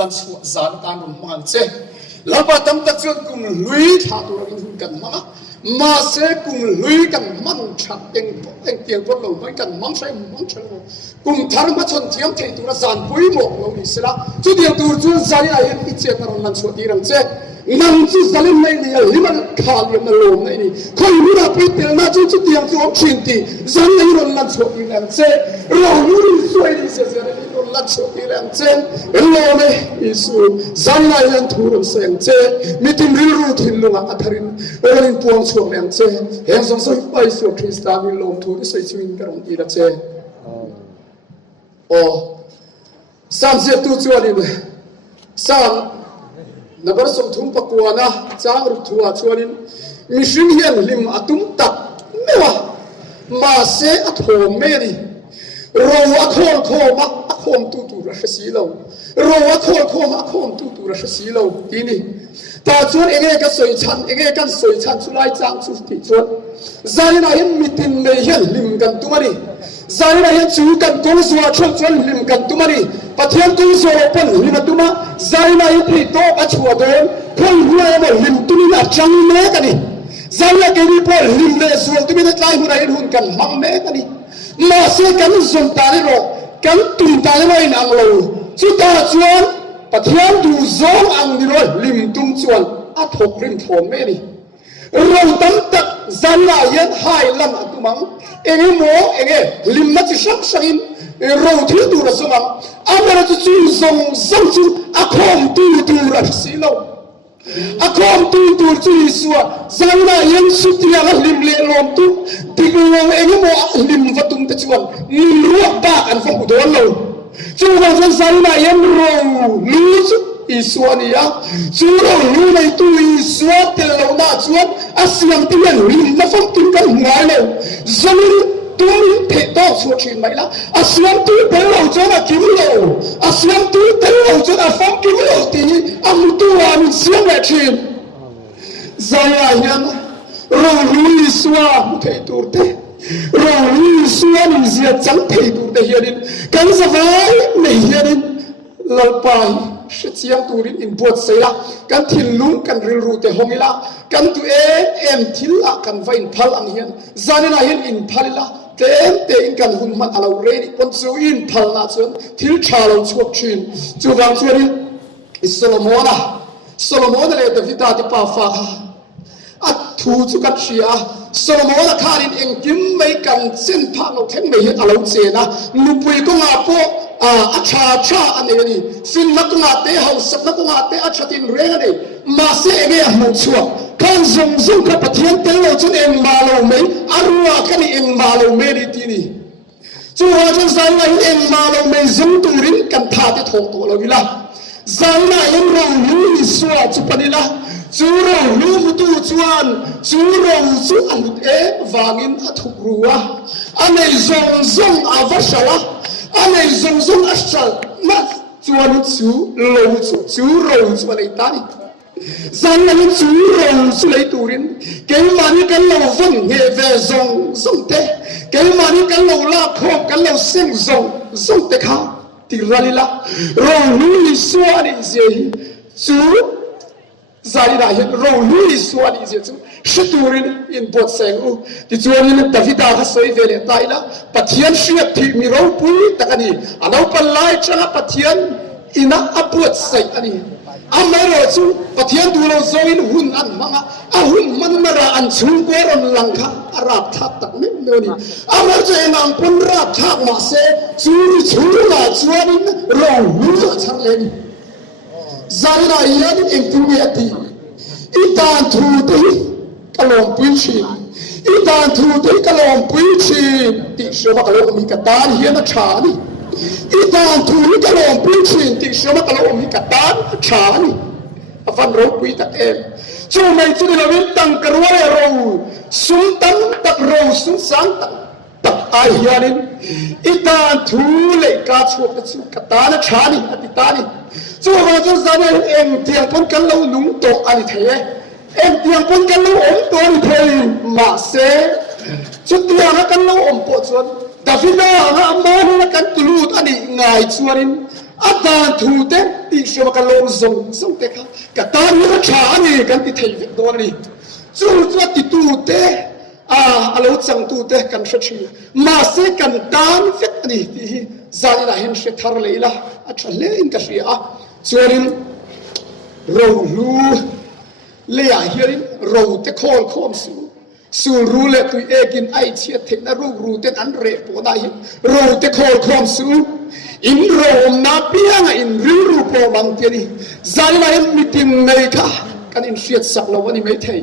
lan su zan tan rum mang che lapa tam tak chuan kum lui tha tu ring hun kan ma ma se kum lui kan man that eng tiang pot lo mai kan mang sai mang chang kum thar ma chon thiam thei tu ra zan pui mo lo ni sela chu tiang tu chu zani ai ki che tar lan su ti rang che nang chu zalim nei ni liman khal yam lo nei ni khoi mu na pi tel na chu tiang chu chin ti zan nei ron lan su ti rang che lo mu ri suai ni se se ron lan su ti rang che lo ne isu zan na yan thu ron sem che mitim ri ru thin lu nga atharin orin puang chu mem che hem song soi pai su krista mi lom thu sai chuin ka rong ti ra che o sam se tu chu ani sam nabar som thum pakwana chang ru thua chuanin mihring hian lim atum tak mewa ma se a thom me ni ro a khol khoma a khom tu ra si lo ro a khol khoma a khom tu ra si lo ti ni ta chuan enge ka soi chan enge kan soi chan chulai chang chu ti chuan zaina hin mitin me hian lim kan tumani zaina hian chu kan kong suwa chuan lim kan tumani pathian tu so pon lim tuma zaina hi thi to a chua don khoi huwa ma lim tumi na chang me ka ni zaina ke ni pol lim le sual tumi na tlai huna hin hun kan mang me ka ni ma se kan zum ta ni ro kan tum ta ni mai nang lo chu ta chuan pathian tu zong ang ni ro lim tum chuan a thok rim thom me ni ro tam tak zaina hian hai lam atumang enge mo enge lim na chi sak sakin ro thil tu ra suma amara chu zong zong chu a khom tu ra si lo a khom tu chu suwa zaina hian su ti ala lim le lom tu tinglo enge mo lim vatum ta chuan nim ruak ba kan phong do lo chu wa zaina hian ro lu Isuania, Suro Luna to Isua Telona, Asiam Tian, Nafam Tinkan Milo, Zamin Tumi Petos watching Mila, Asiam to Pelo Jona Kimilo, Asiam to Pelo Jona Fam Kimilo, Amutuan Siamachin Zayan, Rolisua Peturte, Rolisua is yet some paper the hearing, Kansavai may hearing Lalpai. Chiang turin in boat saila kan thilung kan rilru te hongila kan tu em thila kan vain phal ang hian zanina hian in phalila te in kan hun man alo ready pon chu in phal na chun thil thalo chuak thin chu wang chuan Solomon le Davida ti pa fa a thu chu kan ria Solomon kharin engkim mai kan chen pha no theng mai hian alo chena nupui ko nga po acha aneni sin nakuna te house nakuna te achatin rengani mase ege mo chua kan zong ka pathian te lo chun em malo mai arwa kan em malo mai ri tini chu wa chun sai wa em malo mai zong turin kan tha te thok to lo gila zaina em ro ni suwa chu panila chu ro lu tu chuan chu ro chu an e wangin athuk ruwa anei zong avashala anei zong ashal ma chuan chu lo chu ro chu nei tani zan na chu ro chu lei turin ke mani kan lo von nge ve zong te ke mani kan lo la khom kan lo sing zong te kha ti ralila ro ni suani je chu Zaina hian ro lui suani je chu shiturin in bot sengu ti chuanin Davida ha soi vele taila pathian shiat thi mi ro pui takani anau palai changa pathian ina aput sai ani amaro chu pathian du lo zoin hun an manga a hun man mara an chung ko ron langkha arap thak tak me noni amar che nam pun ra thak ma se chu la chuanin ro lu chang le ni Zaina hian impuniati itan thuti kalom puichi itan thuti kalom puichi ti shoma kalom mi katan hian a thani itan thuti kalom puichi ti shoma kalom mi katan thani avan ro pui ta em chu mai chu lo win tang karwa ro sum tang tak ro sum sang tak ai hianin itan thu le ka chuak ta chu katan thani atitani chu wa chu zane em tiang pon kan lo nung to ani the em tiang pon kan lo om to ni thei ma se chu tiang kan lo om po chuan Davida ha ma na kan tulut ani ngai chuanin อาจารย์ถูเต้ตีเชื่อว่ากันลงส่งเตะค่ะกับตอนนี้ก็ช้านี่กันติดเทวิตตัวนี่จู่ติดตูเตะอาลูจังตูเตะกันเสียมาเสกันตานเฟตนี่ที่ใจเราเห็นเสียทาร์เลยละอัจฉริยะกันเสียส่วนเรารู้เลยเฮียนเราเตะโคลคมสู่รู้เลยตัวเองไอเชียเทนรู้เต้นอันเรปวดได้เราเตะโคลคมสู่อินเราหน้าเปียงอินรู้พอบางทีนี่ใจเราเห็นมิติไหนค่ะกันอินเสียสักเราวันนี้ไม่เท่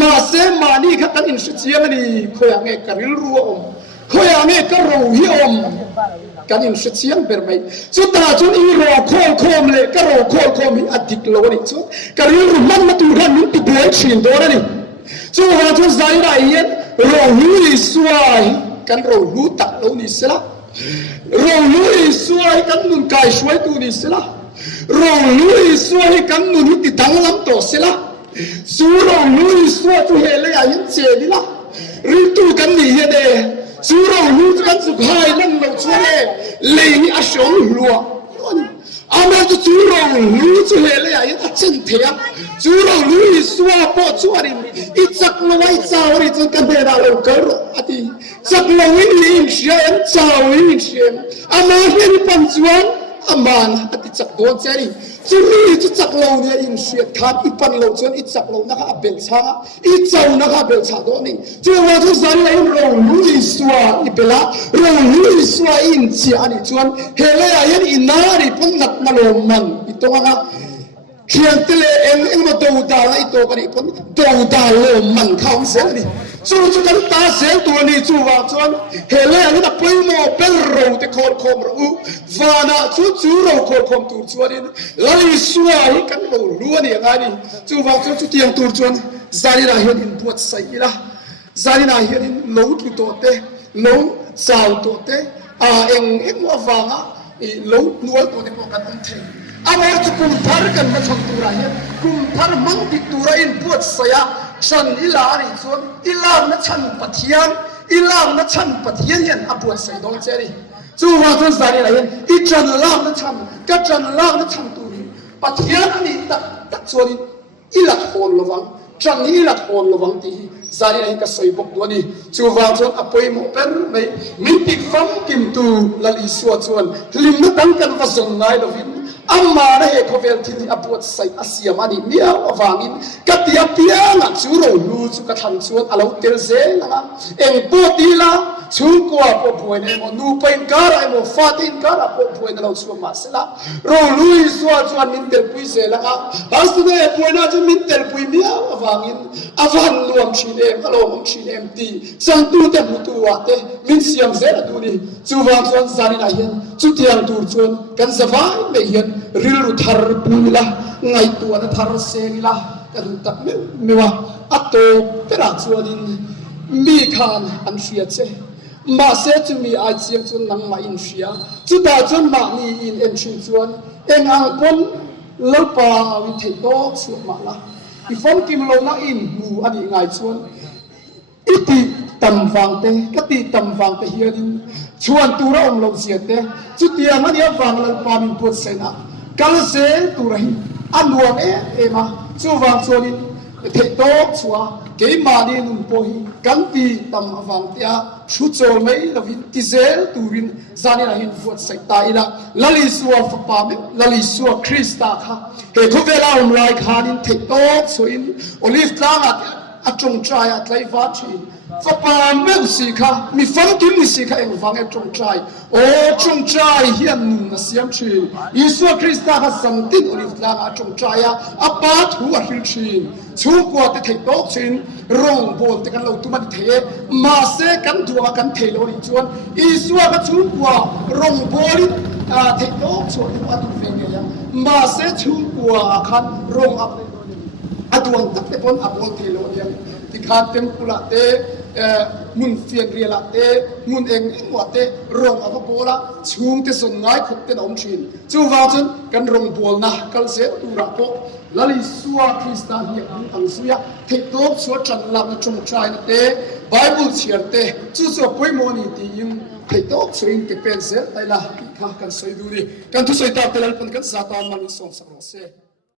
มาเสมานี่ค่ะกันอินเสียนี่คอยางกันรู้คอยางก็รู้ฮิอมกันอินเสียงเป็นไหมสุดท้ายจนอินเราโคมเลยก็เราโคมอดีตเรานี่สุดกันรู้มันมาตัวนั้นมันติดเลี้ยงชินตัวนี่สุดท้ายจนใจเราเห็นเรารู้สวยกันเรารู้ตักเรานี่สิละเรารู้สวยกันนุ่นกายสวยตัวนี้สิละเรารู้สวยกันนุ่นติดตั้งลำตัวสิละสู้เรารู้สวยตัวเฮเลยยังเจนี่ละรู้ตัวกันนี่เฮเดสู้เรารู้กันสุขหายนั่งเราช่วยเลยนี่อาชงรัวอามาจะสู้เรารู้ตัวเฮเลยยังอาเจนเทียสู้เรารู้สวยพอช่วยอีจักรวาลเจ้าอีจักรเบราเราเกิดอดีจักรวาลนี้เชียนเจ้านี้เชียนอามาเห็นปัญจวังอามันอดีจักรตัวเจนี่จุลีจะจักรเราเนี่ยอินเสียขาดอีปันเราจนอีจักรเรานะคะเบลชาอีเจ้านะคะเบลชาตัวนี้จะว่าทุกสันเลยเราลุยสวาอีเบลาเราลุยสวาอินเสียนี่จวนเฮเลยยันอินารีปุ่นนักมาโลมันอีตัวนะเขียนตเลเองมาดูดาวไอตัวกันอีปุ่นดูดาวโลมันเข้าเสียนี่จู่กันตาเสียตัวนี้จู่ว่าจวนเฮเลยยันตะปุยโมเป็นเราที่โคตรคมรู้วานาจู่เราโคตรคมตัวจวนนี่ลายสวยกันเราล้วนอย่างนี้จู่ว่าจู่เตียงตัวจวนใจเราเห็นอินปวดใส่ละใจเราเห็นอินโลดตัวเตะโลดสาวตัวเตะเองว่าฟังโลดนัวตัวนี้พวกกันต้องเทอามาจะกุมพาร์กันมาชนตัวนี้กุมพาร์มันติดตัวอินปวดใส่ฉันอิลานี่ส่วนอิลานัชฉันปัทยันอิลานัชฉันปัทยันยันอปวดใส่ดองเจริจู่ว่าจนใจเราเห็นอีจันล่างนัชฉันกับจันล่างนัชฉันตัวนี้ปัทยันอันนี้ตักส่วนอิลาโอนระวังจันอิลาโอนระวังที่ใจเราเห็นกับใส่บกตัวนี้จู่ว่าจนอภัยโมเป็นไม่มิติฟังกิมตูลลิสวดส่วนลิมตั้งกันว่าสนนายเราวินอามาเร่เขาเวลที่นี่อปวดใส่อาเซียมันนี่เนี่ยว่าฟังอินกัตยาเปียงจู่เรารู้จู่กระทันส่วนอาเราเตลเซนะเองปวดดีละจู่กว่าปวดป่วยเนี่ยมันนูเป็นการอะไรมันฟาดินการปวดป่วยเราส่วนมาเสละเรารู้ส่วนมินเตลปุยเสละบางส่วนเนี่ยป่วยน่าจะมินเตลปุยเนี่ยว่าฟังอินอาฟันรวมชีเนมเราไม่ชีเนมตีสังตูเต็มตัวเตมินเสียงเสละดูนี่จู่ว่าส่วนสารีนาเห็นจู่เตียงตูส่วนกันสบายไม่เห็นริลทาร์ปุยละไงตัวนั้นทาร์เซนิละกันตักไม่ว่าอัตโตเป็นอะไรส่วนนี้มีขานอันเสียเจมาเสียจะมีอาเจียงจนนังมาอินเสียจุดตาจนมามีอินเอ็นชินจวนเอ็งอังปนลปาวิเทโตสุมาละอีฟอนกิมโลนักอินมูอันนี้ไงจวนอิติตัมฟังเตกติตัมฟังเตเฮียดินชวนตัวเราลงเสียเตจุดเดียมันเดียวฟังลปามิปุตเสนากัลเซตัวเราอันวงเอมาชูฟังชวนินเทโตชัวเกมานีนุนโพฮีกันตีตัมฟังเตียชุดโจลไม่ลวินติเซลตูวินจานิลาหินฟุตใส่ตาอิละลลิสัวฟักปาเมลลิสัวคริสตาค่ะเฮทุเวลาไลขานินเทโตชัวอินโอลิฟตางัดจงใจไลฟ้าชีฟักปาเมลสิค่ะมีฟังกิมสิค่ะเองฟังจงใจโอ้จงใจเฮียนนัสยามชียิสุคริสต์ค่ะสัมติโอลิฟตางัดจงใจอาปาหัวฮิลชีชูกว่าเทโตชินร้องบอลแต่กันเราตุมันเทมาเสกันตัวกันเทโลนิจวนยิสุก็ชูกว่าร้องบอลเทโตชวนว่าตุเฟงยังมาเสชูกว่าคันร้องอับอดวงตักเตปนอับวงเทโลยังที่ขาดเต็มกุลาเต มุนเฟียนเรียละเตมุนเองหมวดเตรองอภโบละชุงเตสนง่ายขุดเตนอมชินจู่ว่าจนกันรองบัวนะกันเสียดูระโปลลิสัวคริสตานเฮียงอังสุยะเทตบสัวจันลำจงใจนะเตไบเบิลเชียร์เตจู่สัวป่วยโมนีตียิงเทตบสวยเตเป็นเสียแต่ละที่ข้ากันสวยดูดิกันทุกสวยตาเตลันปันกันสาตานมันส่งสังเส